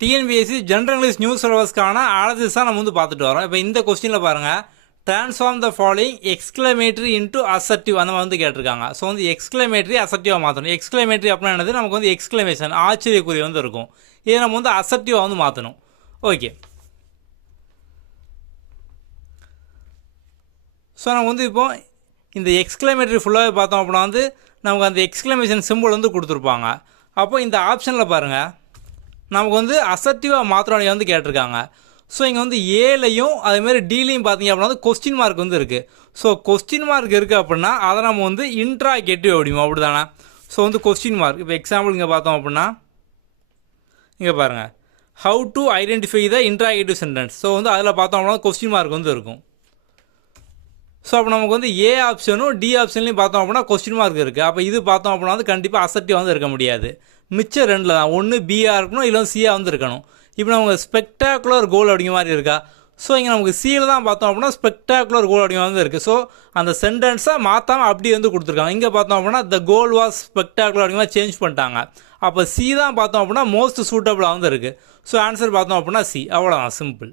TNPSC general English news சிலபஸ்க்கான analysis தான் நம்ம வந்து பார்த்துட்டு வரோம். இப்போ இந்த கொஸ்டினில் பாருங்கள், transform the following exclamatory into assertive அந்த மாதிரி வந்து கேட்டிருக்காங்க. ஸோ வந்து எக்ஸ்க்ளமேட்டரி அசர்டிவாக மாற்றணும். எக்ஸ்க்ளமேட்டரி அப்படின்னா என்னது, நமக்கு வந்து எக்ஸ்க்ளமேஷன் ஆச்சரியக்குறி வந்து இருக்கும். இதை நம்ம வந்து அசர்டிவாக வந்து மாற்றணும். ஓகே, ஸோ நம்ம வந்து இப்போ இந்த எக்ஸ்க்ளமேட்டரி ஃபுல்லாகவே பார்த்தோம் அப்படின்னா வந்து நமக்கு அந்த எக்ஸ்க்ளமேஷன் சிம்பிள் வந்து கொடுத்துருப்பாங்க. அப்போ இந்த ஆப்ஷனில் பாருங்கள், நமக்கு வந்து அசர்டிவாக மாத்திரம் வந்து கேட்டிருக்காங்க. ஸோ இங்கே வந்து ஏலையும் அதேமாதிரி டீலையும் பார்த்தீங்க அப்படின்னா வந்து கொஸ்டின் மார்க் வந்து இருக்குது. ஸோ கொஸ்டின் மார்க் இருக்குது அப்படின்னா அதை நம்ம வந்து இன்ட்ராகேட்டிவ் அப்படிமோ அப்படி தானே. ஸோ வந்து கொஸ்டின் மார்க் இப்போ எக்ஸாம்பிள் இங்கே பார்த்தோம் அப்படின்னா இங்கே பாருங்கள், how to identify the interrogative sentence. So வந்து அதில் பார்த்தோம் அப்படின்னா கொஸ்டின் மார்க் வந்து இருக்கும். ஸோ அப்போ நமக்கு வந்து ஏ ஆப்ஷனும் டி ஆப்ஷன்லையும் பார்த்தோம் அப்படின்னா கொஸ்டின் மார்க் இருக்குது. அப்போ இது பார்த்தோம் அப்படின்னா வந்து கண்டிப்பாக அசர்டிவாக வந்து இருக்க முடியாது. மிச்சம் ரெண்டில் தான், ஒன்று பிஆர் இருக்கணும், இல்லை சியாக வந்து இருக்கணும். இப்போ நமக்கு ஸ்பெக்டாகுலர் கோல் அப்படிங்கிற மாதிரி இருக்கா. ஸோ இங்கே நமக்கு சியில் தான் பார்த்தோம் அப்படின்னா ஸ்பெக்டாகுலர் கோல் அப்படிங்கிற வந்து இருக்குது. ஸோ அந்த சென்டென்ஸை மாற்றாமல் அப்படி வந்து கொடுத்துருக்காங்க. இங்கே பார்த்தோம் அப்படின்னா த கோல் வாஸ் ஸ்பெக்டாகுலர் அப்படிங்கிற மாதிரி சேஞ்ச் பண்ணிட்டாங்க. அப்போ சி தான் பார்த்தோம் அப்படின்னா மோஸ்ட் சூட்டபுளாக வந்து இருக்குது. ஸோ ஆன்சர் பார்த்தோம் அப்படின்னா சி. அவ்வளோதான், சிம்பிள்.